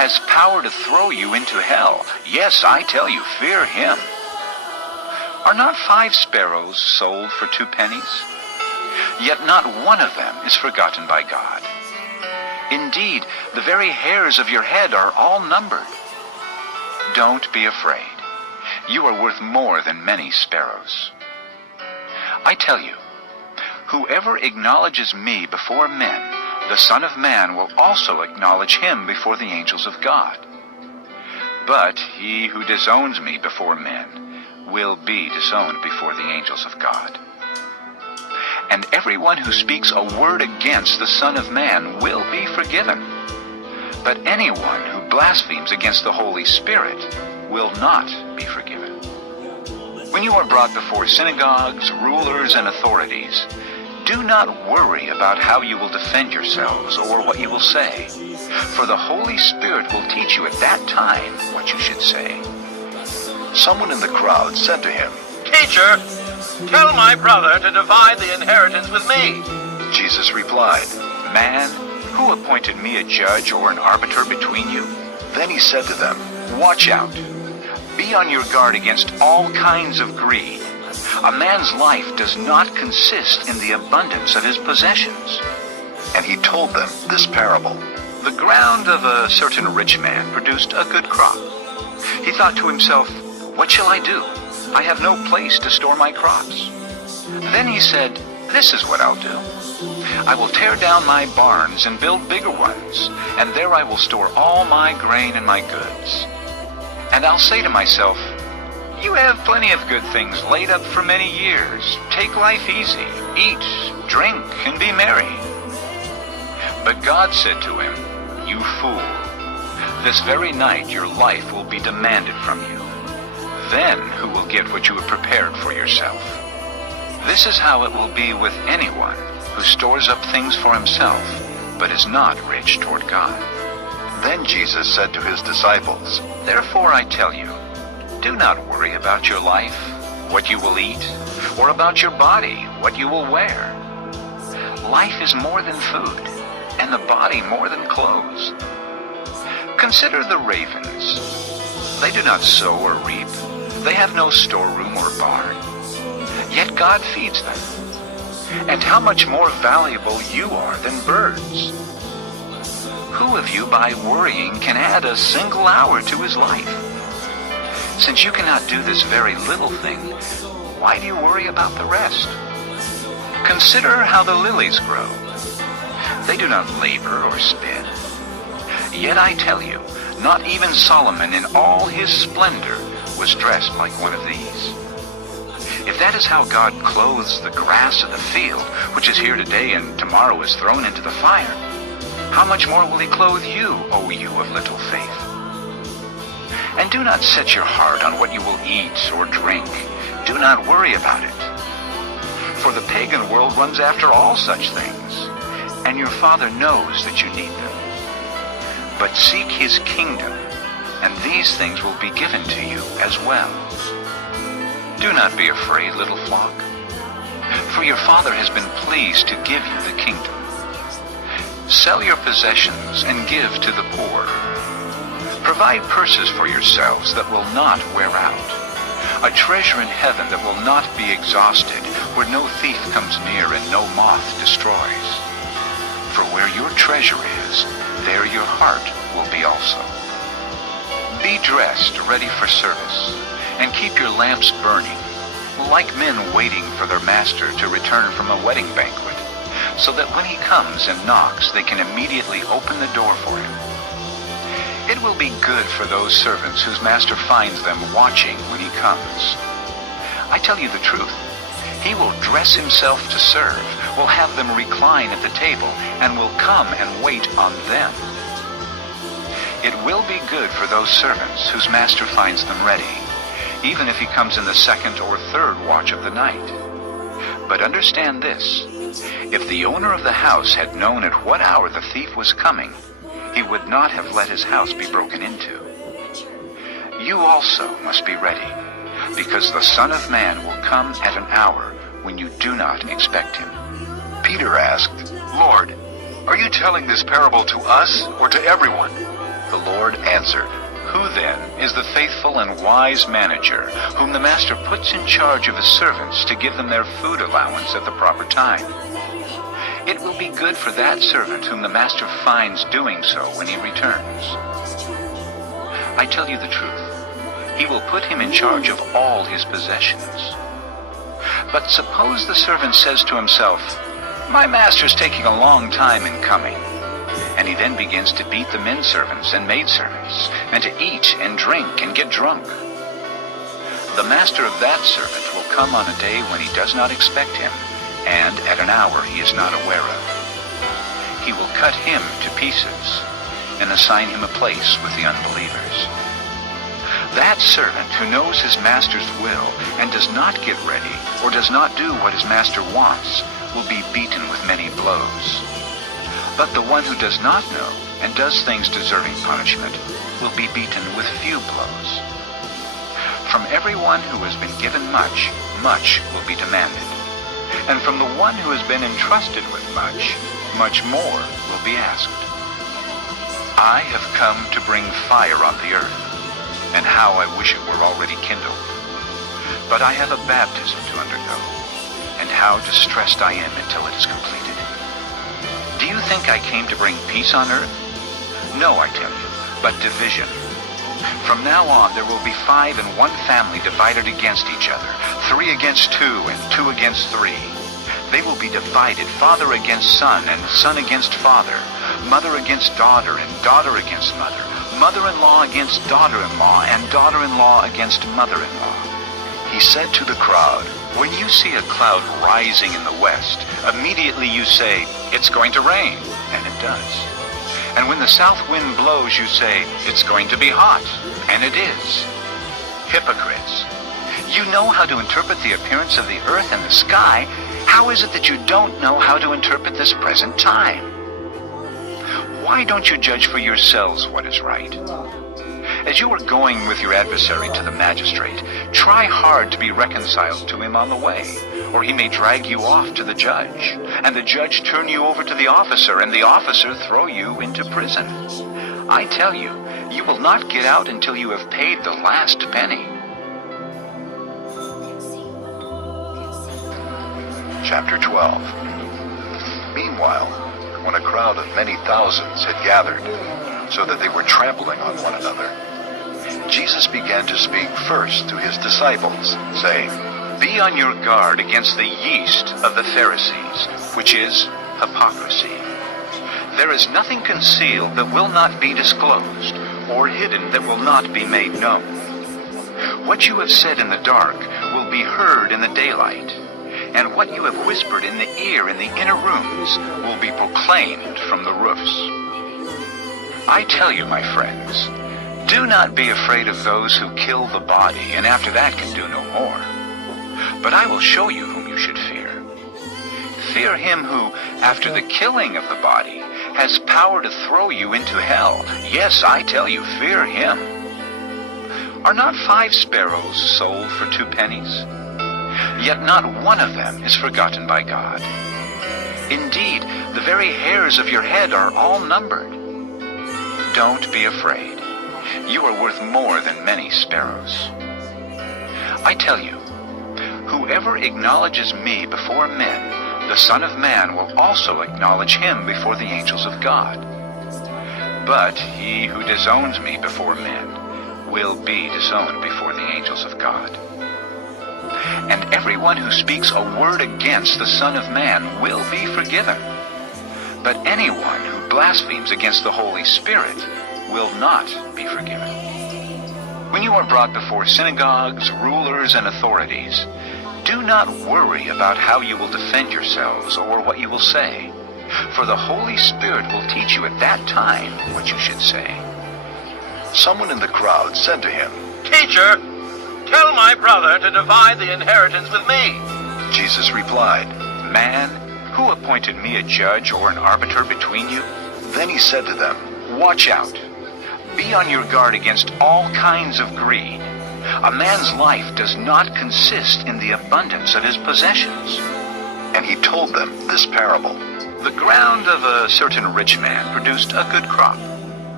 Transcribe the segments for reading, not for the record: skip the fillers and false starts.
has power to throw you into hell. Yes, I tell you, fear him. Are not 5 sparrows sold for 2 pennies? Yet not one of them is forgotten by God. Indeed, the very hairs of your head are all numbered. Don't be afraid. You are worth more than many sparrows. I tell you, whoever acknowledges me before men, the Son of Man will also acknowledge him before the angels of God. But he who disowns me before men will be disowned before the angels of God. And everyone who speaks a word against the Son of Man will be forgiven. But anyone who blasphemes against the Holy Spirit will not be forgiven. When you are brought before synagogues, rulers, and authorities, do not worry about how you will defend yourselves or what you will say, for the Holy Spirit will teach you at that time what you should say. Someone in the crowd said to him, Teacher, tell my brother to divide the inheritance with me. Jesus replied, Man, who appointed me a judge or an arbiter between you? Then he said to them, Watch out. Be on your guard against all kinds of greed. A man's life does not consist in the abundance of his possessions. And he told them this parable. The ground of a certain rich man produced a good crop. He thought to himself, What shall I do? I have no place to store my crops. Then he said, This is what I'll do. I will tear down my barns and build bigger ones, and there I will store all my grain and my goods. And I'll say to myself, You have plenty of good things laid up for many years. Take life easy, eat, drink, and be merry. But God said to him, You fool, this very night your life will be demanded from you. Then who will get what you have prepared for yourself? This is how it will be with anyone who stores up things for himself, but is not rich toward God. Then Jesus said to his disciples, Therefore I tell you, do not worry about your life, what you will eat, or about your body, what you will wear. Life is more than food, and the body more than clothes. Consider the ravens. They do not sow or reap. They have no storeroom or barn. Yet God feeds them. And how much more valuable you are than birds. Who of you, by worrying, can add a single hour to his life? Since you cannot do this very little thing, why do you worry about the rest? Consider how the lilies grow. They do not labor or spin. Yet I tell you, not even Solomon in all his splendor was dressed like one of these. If that is how God clothes the grass of the field, which is here today and tomorrow is thrown into the fire, how much more will he clothe you, O you of little faith? And do not set your heart on what you will eat or drink. Do not worry about it. For the pagan world runs after all such things, and your Father knows that you need them. But seek his kingdom, and these things will be given to you as well. Do not be afraid, little flock, for your Father has been pleased to give you the kingdom. Sell your possessions and give to the poor. Provide purses for yourselves that will not wear out, a treasure in heaven that will not be exhausted, where no thief comes near and no moth destroys. For where your treasure is, there your heart will be also. Be dressed, ready for service, and keep your lamps burning, like men waiting for their master to return from a wedding banquet, so that when he comes and knocks, they can immediately open the door for him. It will be good for those servants whose master finds them watching when he comes. I tell you the truth, he will dress himself to serve, will have them recline at the table, and will come and wait on them. It will be good for those servants whose master finds them ready, even if he comes in the second or third watch of the night. But understand this, if the owner of the house had known at what hour the thief was coming, he would not have let his house be broken into. You also must be ready, because the Son of Man will come at an hour when you do not expect him. Peter asked, Lord, are you telling this parable to us or to everyone? The Lord answered, Who then is the faithful and wise manager whom the master puts in charge of his servants to give them their food allowance at the proper time? It will be good for that servant whom the master finds doing so when he returns. I tell you the truth, he will put him in charge of all his possessions. But suppose the servant says to himself, My master's taking a long time in coming. And he then begins to beat the men servants and maid servants, and to eat and drink and get drunk. The master of that servant will come on a day when he does not expect him, and at an hour he is not aware of. He will cut him to pieces, and assign him a place with the unbelievers. That servant who knows his master's will and does not get ready or does not do what his master wants will be beaten with many blows. But the one who does not know and does things deserving punishment will be beaten with few blows. From everyone who has been given much, much will be demanded. And from the one who has been entrusted with much, much more will be asked. I have come to bring fire on the earth, and how I wish it were already kindled. But I have a baptism to undergo, and how distressed I am until it is completed. Do you think I came to bring peace on earth? No, I tell you, but division. From now on there will be 5 in one family divided against each other, 3 against 2, and 2 against 3. They will be divided, father against son, and son against father, mother against daughter, and daughter against mother, mother-in-law against daughter-in-law, and daughter-in-law against mother-in-law. He said to the crowd, When you see a cloud rising in the west, immediately you say, It's going to rain, and it does. And when the south wind blows, you say, It's going to be hot, and it is. Hypocrites! You know how to interpret the appearance of the earth and the sky. How is it that you don't know how to interpret this present time? Why don't you judge for yourselves what is right? As you are going with your adversary to the magistrate, try hard to be reconciled to him on the way, or he may drag you off to the judge, and the judge turn you over to the officer, and the officer throw you into prison. I tell you, you will not get out until you have paid the last penny. Chapter 12. Meanwhile, when a crowd of many thousands had gathered, so that they were trampling on one another, Jesus began to speak first to his disciples, saying, Be on your guard against the yeast of the Pharisees, which is hypocrisy. There is nothing concealed that will not be disclosed, or hidden that will not be made known. What you have said in the dark will be heard in the daylight, and what you have whispered in the ear in the inner rooms will be proclaimed from the roofs. I tell you, my friends, do not be afraid of those who kill the body, and after that can do no more. But I will show you whom you should fear. Fear him who, after the killing of the body, has power to throw you into hell. Yes, I tell you, fear him. Are not 5 sparrows sold for 2 pennies? Yet not one of them is forgotten by God. Indeed, the very hairs of your head are all numbered. Don't be afraid. You are worth more than many sparrows. I tell you, whoever acknowledges me before men, the Son of Man will also acknowledge him before the angels of God. But he who disowns me before men will be disowned before the angels of God. And everyone who speaks a word against the Son of Man will be forgiven. But anyone who blasphemes against the Holy Spirit will not be forgiven. When you are brought before synagogues, rulers, and authorities, do not worry about how you will defend yourselves or what you will say, for the Holy Spirit will teach you at that time what you should say. Someone in the crowd said to him, Teacher, tell my brother to divide the inheritance with me. Jesus replied, Man, who appointed me a judge or an arbiter between you? Then he said to them, Watch out. Be on your guard against all kinds of greed. A man's life does not consist in the abundance of his possessions. And he told them this parable. The ground of a certain rich man produced a good crop.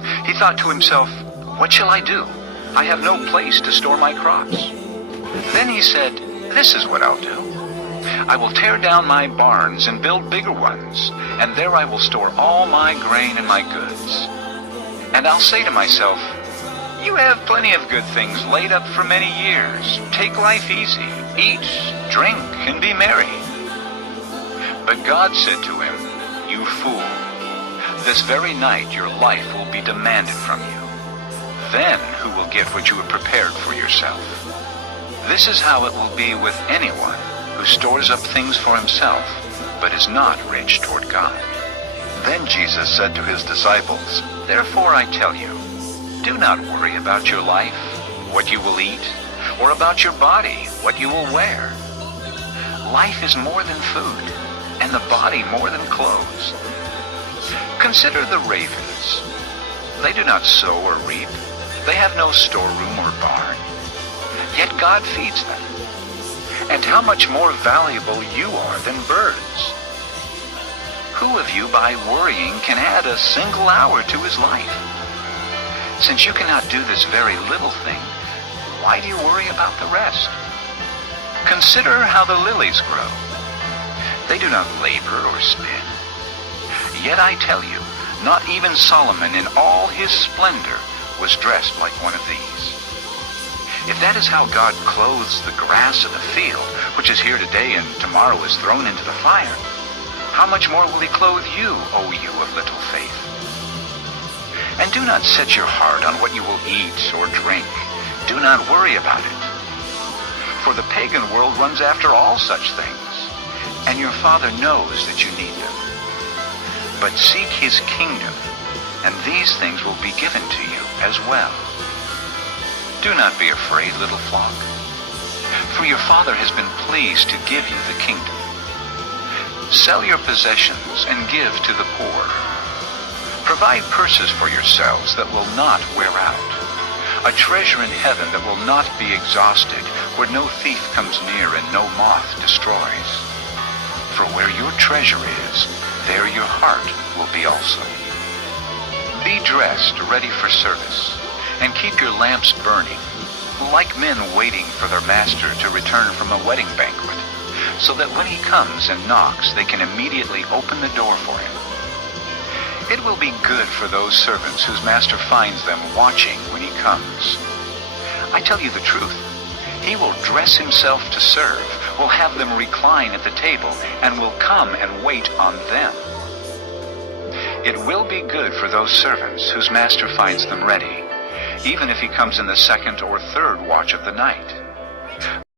He thought to himself, "What shall I do? I have no place to store my crops." Then he said, "This is what I'll do. I will tear down my barns and build bigger ones, and there I will store all my grain and my goods. And I'll say to myself, 'You have plenty of good things laid up for many years. Take life easy, eat, drink, and be merry.' But God said to him, 'You fool, this very night your life will be demanded from you. Then who will get what you have prepared for yourself? This is how it will be with anyone who stores up things for himself, but is not rich toward God.'" Then Jesus said to his disciples, "Therefore I tell you, do not worry about your life, what you will eat, or about your body, what you will wear. Life is more than food, and the body more than clothes. Consider the ravens. They do not sow or reap. They have no storeroom or barn. Yet God feeds them. And how much more valuable you are than birds. Who of you, by worrying, can add a single hour to his life? Since you cannot do this very little thing, why do you worry about the rest? Consider how the lilies grow. They do not labor or spin. Yet I tell you, not even Solomon in all his splendor was dressed like one of these. If that is how God clothes the grass of the field, which is here today and tomorrow is thrown into the fire, how much more will he clothe you, O you of little faith? And do not set your heart on what you will eat or drink. Do not worry about it. For the pagan world runs after all such things, and your Father knows that you need them. But seek his kingdom, and these things will be given to you as well. Do not be afraid, little flock, for your Father has been pleased to give you the kingdom. Sell your possessions and give to the poor. Provide purses for yourselves that will not wear out, a treasure in heaven that will not be exhausted, where no thief comes near and no moth destroys. For where your treasure is, there your heart will be also. Be dressed, ready for service, and keep your lamps burning, like men waiting for their master to return from a wedding banquet, so that when he comes and knocks, they can immediately open the door for him. It will be good for those servants whose master finds them watching when he comes. I tell you the truth, he will dress himself to serve, will have them recline at the table, and will come and wait on them. It will be good for those servants whose master finds them ready, even if he comes in the second or third watch of the night.